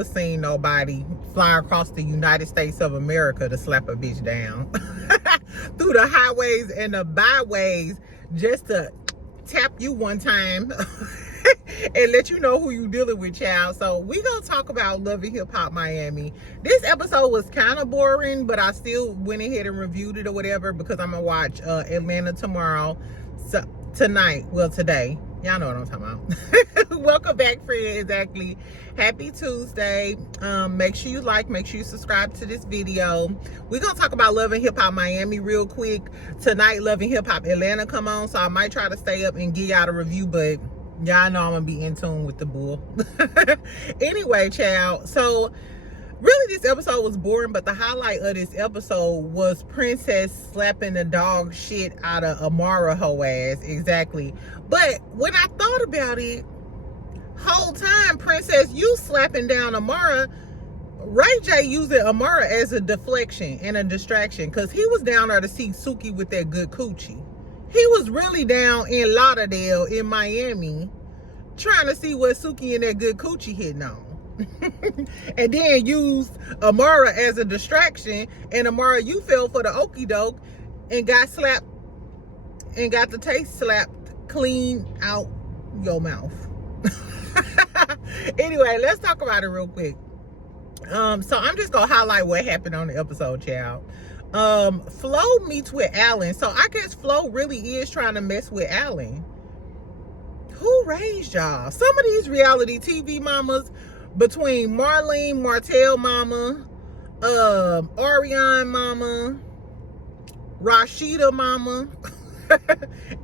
never seen nobody fly across the United States of America to slap a bitch down through the highways and the byways just to tap you one time and let you know who you dealing with, child. So we gonna talk about Love and Hip Hop Miami. This episode was kind of boring, but I still went ahead and reviewed it or whatever because I'm gonna watch Atlanta tomorrow. So today. Y'all know what I'm talking about. Welcome back, friends. Exactly. Happy Tuesday. Make sure you like, make sure you subscribe to this video. We're going to talk about Love and Hip Hop Miami real quick. Tonight, Love and Hip Hop Atlanta come on, so I might try to stay up and give y'all a review, but y'all know I'm going to be in tune with the bull. Anyway, child. So, really, this episode was boring, but the highlight of this episode was Princess slapping the dog shit out of Amara hoe ass. Exactly. But when I thought about it, whole time, Princess, you slapping down Amara, Ray J using Amara as a deflection and a distraction because he was down there to see Suki with that good coochie. He was really down in Lauderdale in Miami trying to see what Suki and that good coochie hitting on. And then used Amara as a distraction, and Amara, you fell for the okie doke and got slapped and got the taste slapped clean out your mouth. Anyway, let's talk about it real quick. So I'm just gonna highlight what happened on the episode, child. Flo meets with Allan, so I guess Flo really is trying to mess with Allan. Who raised y'all? Some of these reality TV mamas, between Marlene, Martell mama, Ariane mama, Rashida mama,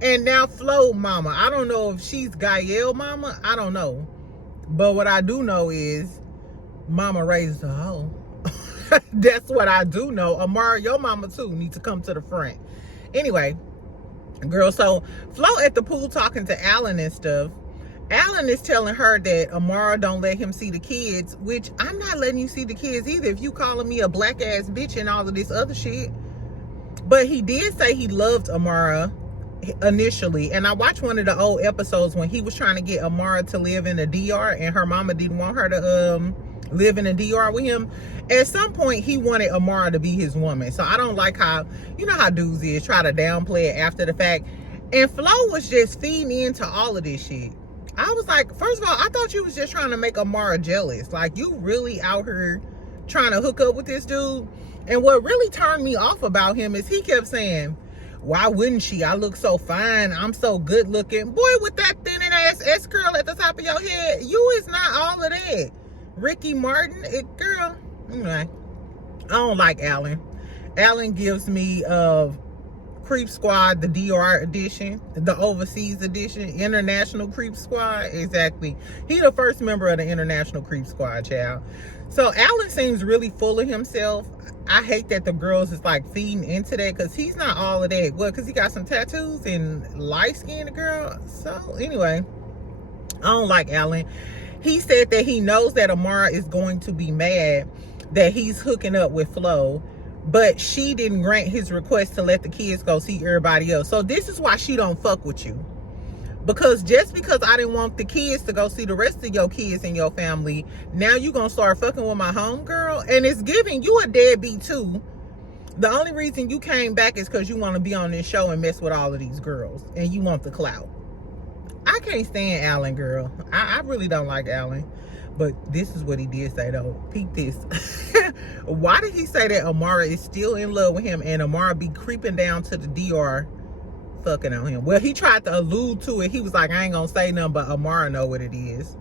and now Flo mama. I don't know if she's Gael mama. I don't know. But what I do know is mama raised a hoe. That's what I do know. Amara, your mama too needs to come to the front. Anyway, girl, so Flo at the pool talking to Allan and stuff. Allan is telling her that Amara don't let him see the kids, which I'm not letting you see the kids either if you calling me a black ass bitch and all of this other shit. But he did say he loved Amara initially, and I watched one of the old episodes when he was trying to get Amara to live in the DR and her mama didn't want her to live in the DR with him. At some point he wanted Amara to be his woman. So I don't like how, you know how dudes is, try to downplay it after the fact. And Flo was just feeding into all of this shit. I was like, first of all, I thought you was just trying to make Amara jealous. Like, you really out here trying to hook up with this dude. And what really turned me off about him is he kept saying, why wouldn't she? I look so fine. I'm so good looking. Boy, with that thin ass S curl at the top of your head, you is not all of that. Ricky Martin, girl, anyway, I don't like Allan. Allan gives me Creep Squad, the DR edition, the overseas edition, International Creep Squad. Exactly. He the first member of the International Creep Squad, child. So Allan seems really full of himself. I hate that the girls is like feeding into that because he's not all of that. Well, because he got some tattoos and light-skinned girl. So anyway, I don't like Allan. He said that he knows that Amara is going to be mad that he's hooking up with Flo, but she didn't grant his request to let the kids go see everybody else. So this is why she don't fuck with you. Because just because I didn't want the kids to go see the rest of your kids in your family, now you gonna start fucking with my homegirl? And it's giving you a deadbeat too. The only reason you came back is because you want to be on this show and mess with all of these girls. And you want the clout. I can't stand Allan, girl. I really don't like Allan. But this is what he did say, though. Peep this. Why did he say that Amara is still in love with him and Amara be creeping down to the DR fucking on him? Well, he tried to allude to it. He was like, I ain't gonna say nothing, but Amara know what it is.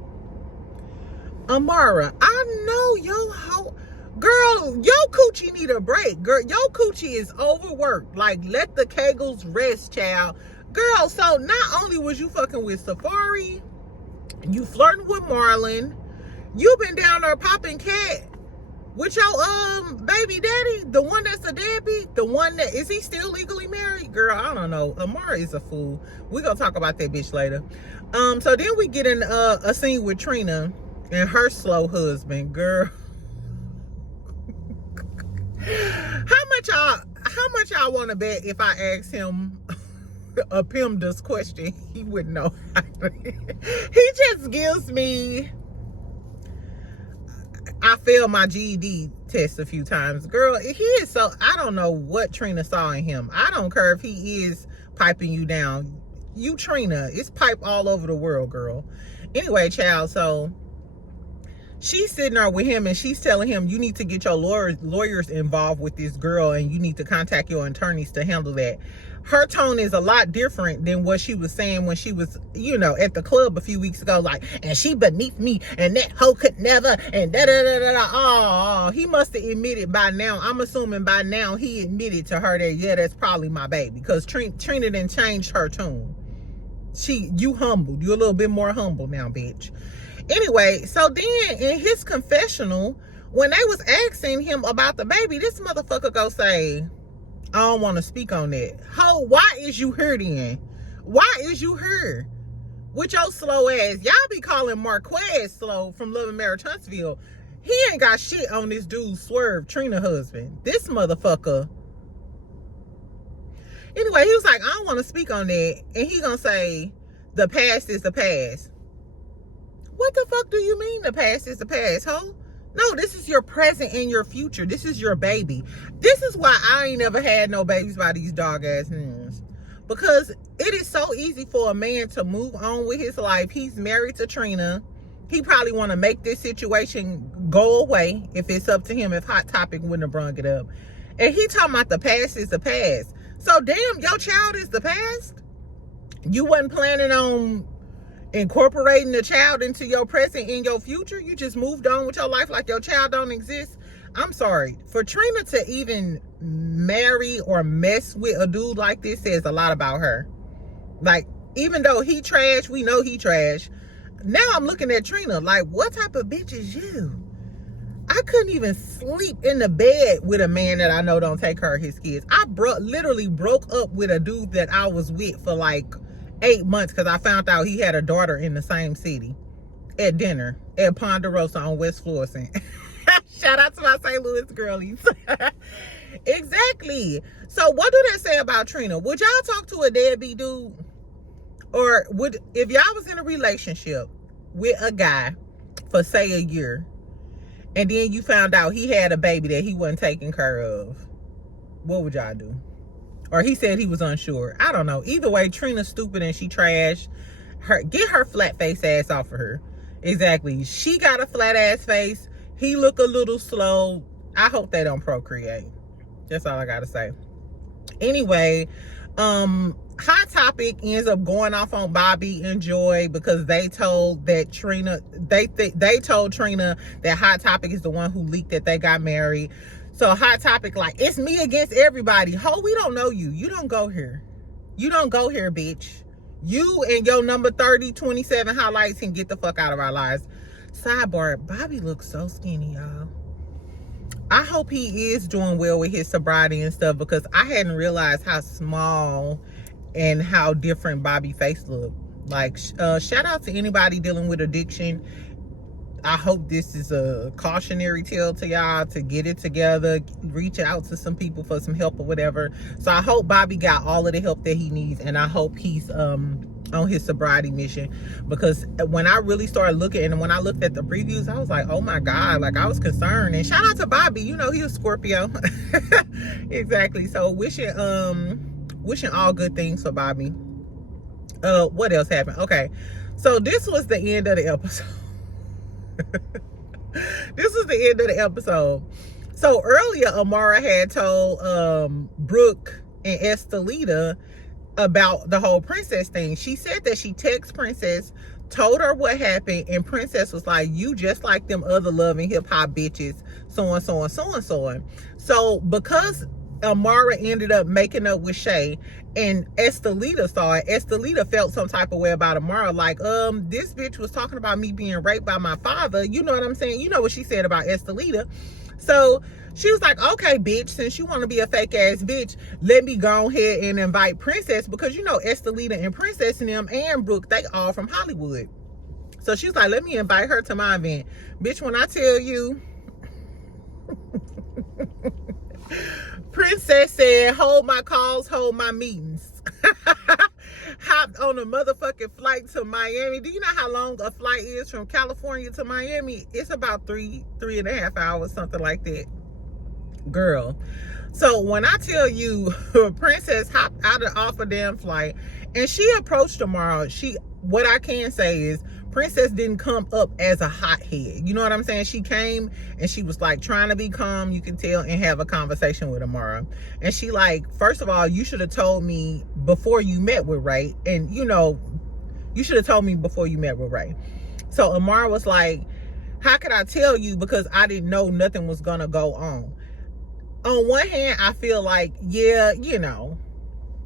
Amara, I know your hoe. Girl, your coochie need a break. Girl, your coochie is overworked. Like, let the kegels rest, child. Girl, so not only was you fucking with Safari, you flirting with Marlon, you been down there popping cat with your baby daddy, the one that's a deadbeat, the one that, is he still legally married? Girl, I don't know. Amara is a fool. We're gonna talk about that bitch later. So then we get in a scene with Trina and her slow husband. Girl, how much y'all want to bet if I ask him a PIMDA's question, he wouldn't know? He just gives me, I failed my GED test a few times. Girl, he is so, I don't know what Trina saw in him. I don't care if he is piping you down. You, Trina, it's pipe all over the world, girl. Anyway, child, so she's sitting there with him and she's telling him, you need to get your lawyers involved with this girl and you need to contact your attorneys to handle that. Her tone is a lot different than what she was saying when she was, you know, at the club a few weeks ago, like, and she beneath me and that hoe could never, and da-da-da-da-da. Oh, he must have admitted by now. I'm assuming by now he admitted to her that, yeah, that's probably my baby, because Trina done changed her tune. You humbled. You're a little bit more humble now, bitch. Anyway, so then in his confessional, when they was asking him about the baby, this motherfucker go say, I don't want to speak on that. Ho, why is you here then? Why is you here? With your slow ass. Y'all be calling Marquez slow from Love and Marriage Huntsville. He ain't got shit on this dude Swerve, Trina husband. This motherfucker. Anyway, he was like, I don't want to speak on that. And he gonna say, the past is the past. What the fuck do you mean the past is the past, ho? No, this is your present and your future. This is your baby. This is why I ain't never had no babies by these dog ass niggas. Because it is so easy for a man to move on with his life. He's married to Trina. He probably want to make this situation go away if it's up to him, if Hot Topic wouldn't have brung it up. And he talking about the past is the past. So damn, your child is the past? You wasn't planning on incorporating the child into your present and your future? You just moved on with your life like your child don't exist? I'm sorry. For Trina to even marry or mess with a dude like this says a lot about her. Like, even though he trash, we know he trash. Now I'm looking at Trina like, what type of bitch is you? I couldn't even sleep in the bed with a man that I know don't take care of his kids. I literally broke up with a dude that I was with for like 8 months because I found out he had a daughter in the same city at dinner at Ponderosa on West Florissant. Shout out to my St. Louis girlies. Exactly. So what do they say about Trina? Would y'all talk to a deadbeat dude? Or if y'all was in a relationship with a guy for say a year, and then you found out he had a baby that he wasn't taking care of, what would y'all do? Or he said he was unsure. I don't know. Either way, Trina's stupid and she trash. Get her flat face ass off of her. Exactly. She got a flat ass face. He look a little slow. I hope they don't procreate. That's all I gotta say. Anyway, Hot Topic ends up going off on Bobby and Joy because they told that Trina, they told Trina that Hot Topic is the one who leaked that they got married. So Hot Topic like, it's me against everybody. Ho, we don't know you. You don't go here. You don't go here, bitch. You and your number 3027 highlights can get the fuck out of our lives. Sidebar, Bobby looks so skinny, y'all. I hope he is doing well with his sobriety and stuff, because I hadn't realized how small and how different Bobby's face looked. Like, shout out to anybody dealing with addiction. I hope this is a cautionary tale to y'all to get it together, reach out to some people for some help or whatever. So I hope Bobby got all of the help that he needs, and I hope he's on his sobriety mission, because when I really started looking, and when I looked at the previews, I was like, oh my God, like I was concerned. And shout out to Bobby, you know, he's a Scorpio. Exactly. So wishing all good things for Bobby. What else happened? Okay, so this was the end of the episode. This was the end of the episode. So earlier, Amara had told Brooke and Estelita about the whole Princess thing. She said that she texted Princess, told her what happened, and Princess was like, you just like them other Love and Hip Hop bitches, so and so and so and so on. So because Amara ended up making up with Shay, and Estelita saw it, Estelita felt some type of way about Amara, like, this bitch was talking about me being raped by my father. You know what I'm saying? You know what she said about Estelita. So she was like, okay, bitch, since you want to be a fake ass bitch, let me go ahead and invite Princess, because you know Estelita and Princess and them and Brooke, they all from Hollywood. So she's like, let me invite her to my event. Bitch, when I tell you, Princess said, hold my calls, hold my meetings. hopped on a motherfucking flight to Miami. Do you know how long a flight is from California to Miami? It's about 3.5 hours, something like that. Girl. So when I tell you Princess hopped off a damn flight and she approached Amara, what I can say is Princess didn't come up as a hothead. You know what I'm saying? She came and she was like trying to be calm, you can tell, and have a conversation with Amara. And she like, first of all, you should have told me before you met with Ray. And you know, you should have told me before you met with Ray. So Amara was like, how could I tell you? Because I didn't know nothing was gonna go on. On one hand, I feel like, yeah, you know,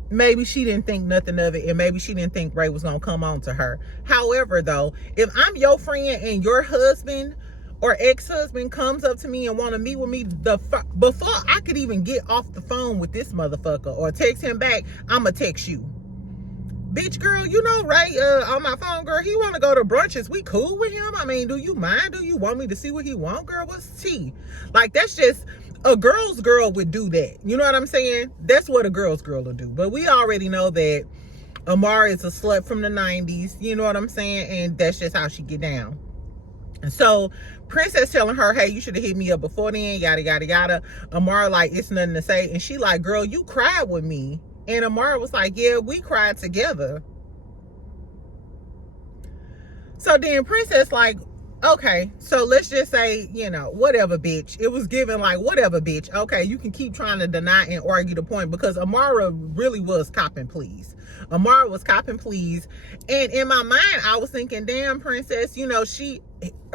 maybe she didn't think nothing of it, and maybe she didn't think Ray was gonna come on to her. However, though, if I'm your friend and your husband or ex-husband comes up to me and want to meet with me, before I could even get off the phone with this motherfucker or text him back, I'ma text you. Bitch, girl, you know Ray on my phone, girl, he want to go to brunches. We cool with him? I mean, do you mind? Do you want me to see what he want, girl? What's tea? Like, that's just... a girl's girl would do that. You know what I'm saying? That's what a girl's girl will do. But we already know that Amara is a slut from the 90s. You know what I'm saying? And that's just how she get down. And so Princess telling her, hey, you should have hit me up before then, yada, yada, yada. Amara like, it's nothing to say. And she like, girl, you cried with me. And Amara was like, yeah, we cried together. So then Princess like, okay, so let's just say, you know, whatever, bitch. It was given like, whatever, bitch. Okay, you can keep trying to deny and argue the point, because Amara really was copping please. Amara was copping please. And in my mind, I was thinking, damn, Princess, you know,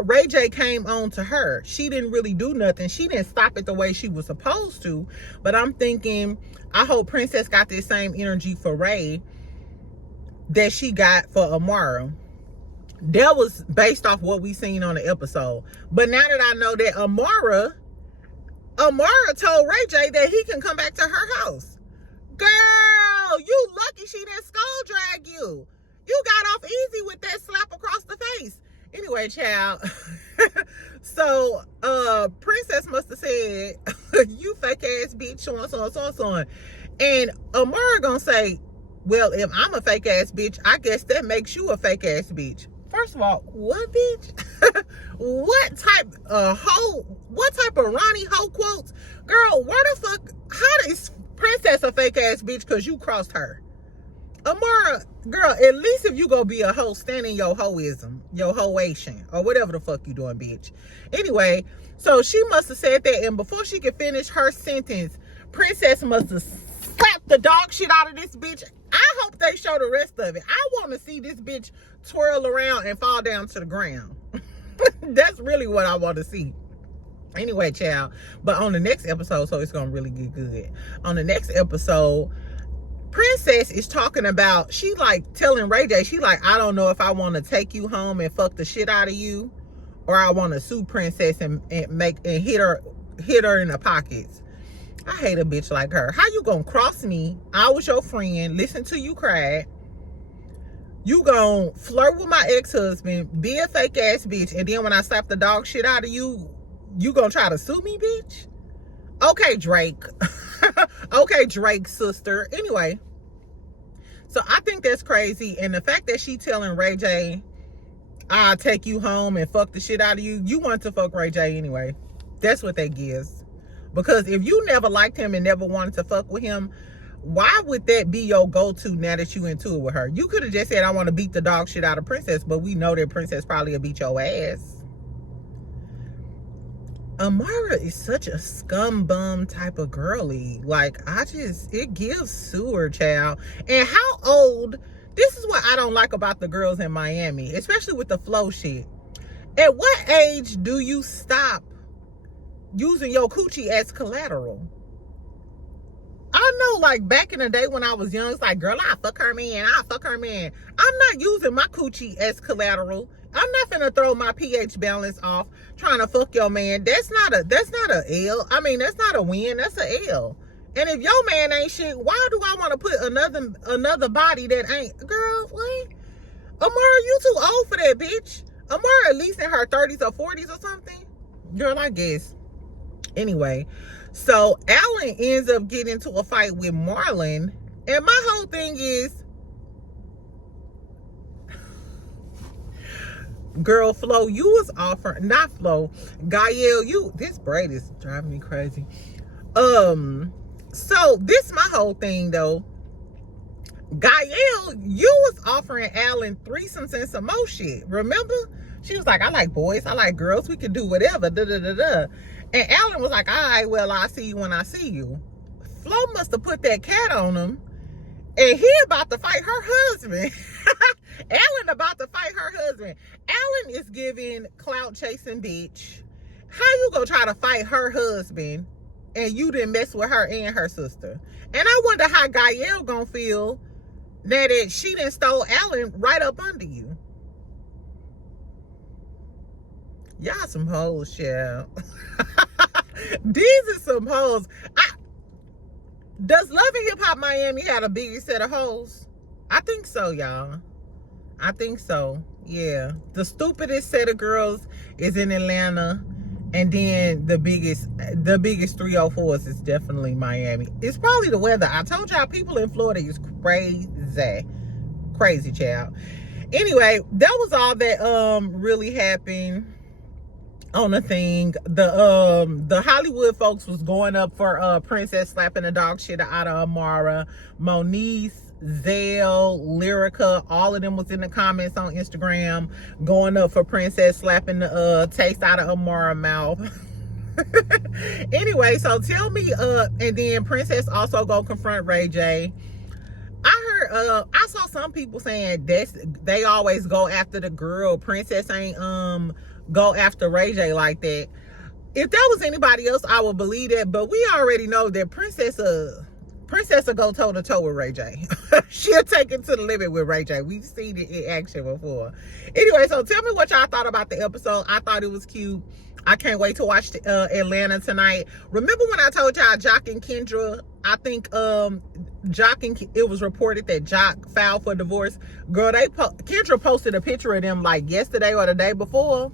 Ray J came on to her. She didn't really do nothing. She didn't stop it the way she was supposed to. But I'm thinking, I hope Princess got this same energy for Ray that she got for Amara. That was based off what we seen on the episode. But now that I know that Amara told Ray J that he can come back to her house. Girl, you lucky she didn't skull drag you. You got off easy with that slap across the face. Anyway, child. So, Princess must have said, you fake ass bitch, so. And Amara gonna say, well, if I'm a fake ass bitch, I guess that makes you a fake ass bitch. First of all, what bitch? What type of Ronnie Ho quotes? Girl, where the fuck, how is Princess a fake ass bitch because you crossed her? Amara, girl, at least if you go be a hoe, stand in your hoism, your hoation, or whatever the fuck you doing, bitch. Anyway, so she must have said that, and before she could finish her sentence, Princess must have slapped the dog shit out of this bitch. I hope they show the rest of it. I want to see this bitch twirl around and fall down to the ground. That's really what I want to see. Anyway, child. But on the next episode, so it's going to really get good. On the next episode, Princess is talking about, she like telling Ray J, she like, I don't know if I want to take you home and fuck the shit out of you, or I want to sue Princess and hit her in the pockets. I hate a bitch like her. How you gonna cross me? I was your friend, listen to you cry. You gonna flirt with my ex-husband, be a fake ass bitch, and then when I slap the dog shit out of you, you gonna try to sue me, bitch? Okay, Drake. Okay, Drake sister. Anyway, so I think that's crazy. And the fact that she telling Ray J, I'll take you home and fuck the shit out of you. You want to fuck Ray J anyway. That's what that gives. Because if you never liked him and never wanted to fuck with him, why would that be your go-to now that you into it with her? You could have just said, I want to beat the dog shit out of Princess, but we know that Princess probably will beat your ass. Amara is such a scum bum type of girly. Like, it gives sewer, child. And how old, this is what I don't like about the girls in Miami, especially with the Flo shit. At what age do you stop using your coochie as collateral? I know, like, back in the day when I was young, it's like, girl, I'll fuck her man. I'm not using my coochie as collateral. I'm not finna throw my pH balance off trying to fuck your man. That's not a L. I mean, that's not a win. That's a L. And if your man ain't shit, why do I want to put another body that ain't? Girl, what? Amara, you too old for that, bitch. Amara at least in her 30s or 40s or something. Girl, I guess. Anyway, so Allan ends up getting into a fight with Marlon. And my whole thing is, Girl, Flo, you was offering, not Flo, Gael, this braid is driving me crazy. So this my whole thing though. Gael, you was offering Allan threesomes and some more shit. Remember? She was like, I like boys, I like girls, we can do whatever. Da da da da. And Allan was like, all right, well, I'll see you when I see you. Flo must have put that cat on him, and he about to fight her husband. Allan about to fight her husband. Allan is giving clout chasing bitch. How you gonna try to fight her husband and you didn't mess with her and her sister? And I wonder how Gael gonna feel now that she done stole Allan right up under you. Y'all some hoes, child. These are some hoes. Does Love and Hip Hop Miami have a bigger set of hoes? I think so, y'all. I think so. Yeah. The stupidest set of girls is in Atlanta. And then the biggest 304s is definitely Miami. It's probably the weather. I told y'all people in Florida is crazy. Crazy, child. Anyway, that was all that really happened on the thing. The Hollywood folks was going up for Princess slapping the dog shit out of Amara. Moniece, Zelle, Lyrica, all of them was in the comments on Instagram going up for Princess slapping the taste out of Amara's mouth. Anyway, so tell me, and then Princess also go confront Ray J. I saw some people saying they always go after the girl. Princess ain't go after Ray J like that. If that was anybody else, I would believe that, but we already know that Princess will go toe to toe with Ray J. She'll take it to the limit with Ray J. We've seen it in action before. Anyway, so tell me what y'all thought about the episode. I thought it was cute. I can't wait to watch Atlanta tonight. Remember when I told y'all Jock and Kendra? I think it was reported that Jock filed for divorce. Girl, Kendra posted a picture of them like yesterday or the day before.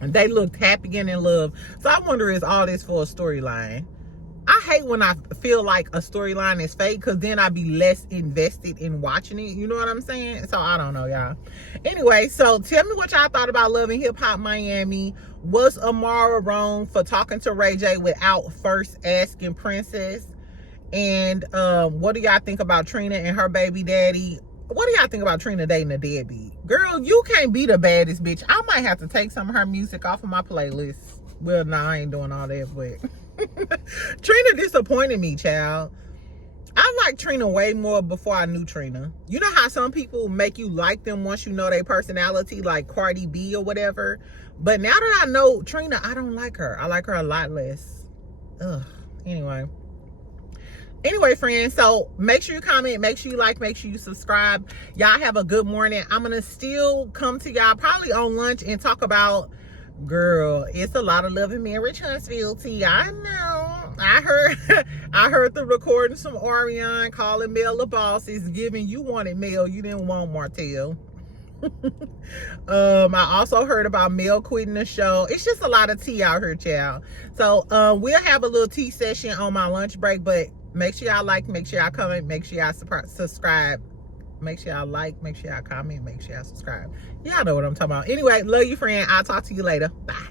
And they looked happy and in love. So I wonder, is all this for a storyline? I hate when I feel like a storyline is fake, because then I be less invested in watching it. You know what I'm saying? So I don't know, y'all. Anyway, so tell me what y'all thought about Love and Hip Hop Miami. Was Amara wrong for talking to Ray J without first asking Princess? And what do y'all think about Trina and her baby daddy? What do y'all think about Trina dating a deadbeat? Girl, you can't be the baddest bitch. I might have to take some of her music off of my playlist. Well, nah, I ain't doing all that, but Trina disappointed me, child. I liked Trina way more before I knew Trina. You know how some people make you like them once you know their personality, like Cardi B or whatever? But now that I know Trina, I don't like her. I like her a lot less. Ugh. Anyway, friends, so make sure you comment, make sure you like, make sure you subscribe. Y'all have a good morning. I'm going to still come to y'all probably on lunch and talk about, girl, it's a lot of love and marriage Huntsville tea. I know. I heard the recording from Orion calling Mel a boss. Is giving you wanted Mel, you didn't want Martell. I also heard about Mel quitting the show. It's just a lot of tea out here, child. So we'll have a little tea session on my lunch break, but make sure y'all like, make sure y'all comment, make sure y'all subscribe. Make sure y'all like, make sure y'all comment, make sure y'all subscribe. Y'all know what I'm talking about. Anyway, love you, friend. I'll talk to you later. Bye.